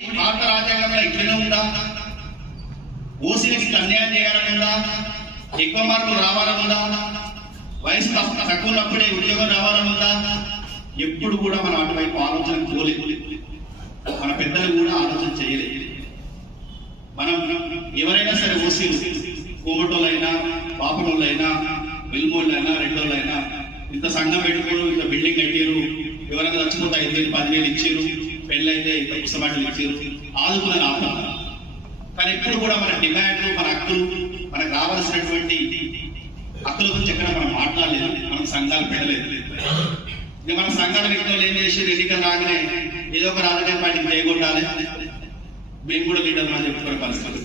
భారత రాజ్యాంగంలో ఇట్లనే ఉందా? ఓసీలకి అన్యాయం చేయాలని ఉందా? ఎక్కువ మార్కులు రావాలని ఉందా? వయసు తక్కువ ఉన్నప్పుడే ఉద్యోగం రావాలని ఉందా? ఎప్పుడు కూడా మనం అటువైపు ఆలోచన పోలేదు. మన పెద్దలు కూడా ఆలోచన చేయలేదు. మనం ఎవరైనా సరే ఓసీలు కోమటోళ్ళైనా పాపనోళ్ళైనా వెలుమోళ్ళైనా రెండోళ్ళైనా ఇంత సంఘం పెట్టుకోరు, ఇంత బిల్డింగ్ కట్టారు, ఎవరైనా చచ్చిపోతే 5,000 10,000 ఇచ్చారు, పెళ్ళైతే పుస్తకాలు ఇచ్చారు, ఆదుకుని ఆపం. కానీ ఎప్పుడు కూడా మన డిమాండ్, మన హక్కులు, మనకు రావాల్సినటువంటి హక్కుల గురించి ఎక్కడ మనం మాట్లాడలేదు. మనం సంఘాలు పెట్టలేదు. ఇక మన సంఘాల వ్యక్తులు ఏం చేసి ఎన్నికలు రాగానే ఏదో ఒక రాజకీయ పార్టీకి చేయగొట్టాలి, మేము కూడా లీడర్ అని చెప్పుకునే పరిస్థితి.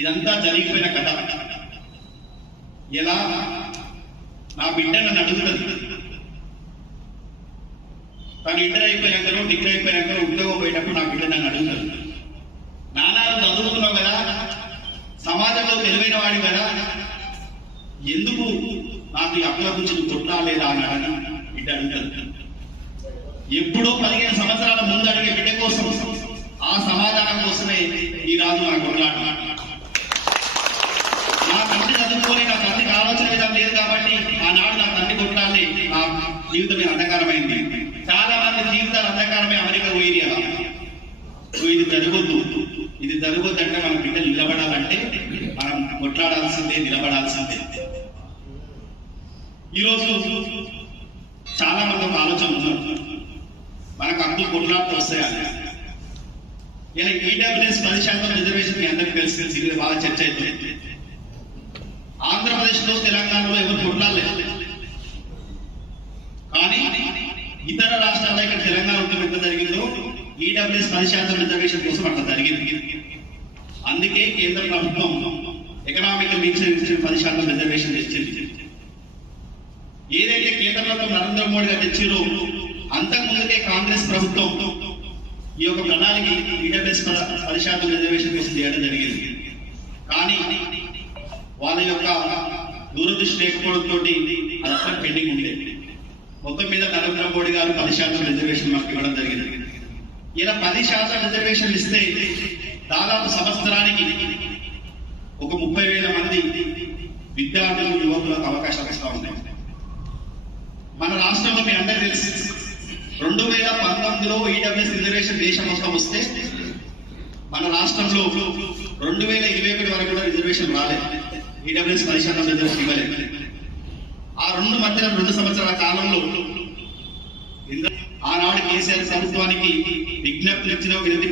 ఇదంతా జరిగిపోయిన కథ. ఎలా నా బిడ్డ నన్ను అడుగుతుంది, తను ఇంటర్ అయిపోయాకనో డిగ్రీ అయిపోయాకనో ఉద్యోగం పోయేటప్పుడు నా బిడ్డ నన్ను అడుగుతుంది, నాన్న చదువుతున్నావు కదా, సమాజంలో తెలివైన వాడి కదా, ఎందుకు నాకు ఈ హక్కుల గురించి కొట్టాలేదా అని బిడ్డ అడుగుతుంది. ఎప్పుడో 15 సంవత్సరాల ముందు అడిగే బిడ్డ కోసం, ఆ సమాధానం కోసమే ఈ రాజు నాకు కొట్లాడు. నా తండ్రి చదువుకొని నా తండ్రికి ఆలోచన విధానం లేదు కాబట్టి ఆనాడు నా తండ్రి కొట్లాలి, నా జీవితం అంధకారమైంది. చాలా మంది జీవితాలు అంధకారమే అమెరికా పోయి అలా. ఇది జరగొద్దు, ఇది జరగొద్దు అంటే మన బిడ్డలు నిలబడాలంటే మనం కొట్లాడాల్సిందే, నిలబడాల్సిందే. ఈరోజు చాలా మంది ఒక ఆలోచన ఉన్నారు, మనకు హక్కులు కొట్లాడుతూ వస్తాయని. ఇలా ఈడబ్ల్యూఎస్ 10% రిజర్వేషన్ మీ అందరికీ తెలిసి ఇది బాగా చర్చ అవుతుంది. ఆంధ్రప్రదేశ్ లో తెలంగాణలో ఎవరు కొట్లాడలేదు, కానీ ఇతర రాష్ట్రాల్లో ఇక్కడ తెలంగాణ ఉద్యమం ఎంత జరిగిందో ఈడబ్ల్యూఎస్ 10% రిజర్వేషన్ కోసం అట్లా జరిగింది. అందుకే కేంద్ర ప్రభుత్వం ఎకనామికల్ వీక్స్ 10% రిజర్వేషన్ తెచ్చింది. ఏదైతే కేంద్ర ప్రభుత్వం నరేంద్ర మోడీ గారు తెచ్చారో అంతకుముందుకే కాంగ్రెస్ ప్రభుత్వం ఈ యొక్క ప్రణాళిక ఈడబ్ల్యూఎస్ 10% రిజర్వేషన్ కోసం చేయడం జరిగింది. కానీ వాళ్ళ యొక్క దూరదృష్టి లేకపోవడంతో అదంతా పెండింగ్ ఉండేది. మొత్తం మీద నరేంద్ర మోడీ గారు 10% రిజర్వేషన్ మనకు ఇవ్వడం జరిగింది. ఇలా 10% రిజర్వేషన్ ఇస్తే దాదాపు సంవత్సరానికి ఒక 30,000 మంది విద్యార్థులు, యువకులకు అవకాశాలు ఇస్తా ఉన్నాయి. మన రాష్ట్రంలో మీ అందరూ తెలిసి 2019లో ఈడబ్ల్యూఎస్ రిజర్వేషన్ దేశం మొత్తం వస్తే మన రాష్ట్రంలో 2021 వరకు కూడా రిజర్వేషన్ రాలేదు. ఈడబ్ల్యూఎస్ 10% రిజర్వేషన్ ఇవ్వలేదు. ఆ మధ్యన 2 సంవత్సరాల కాలంలో ఆనాడు కేసీఆర్ ప్రభుత్వానికి విజ్ఞప్తులు ఇచ్చిన, వినతి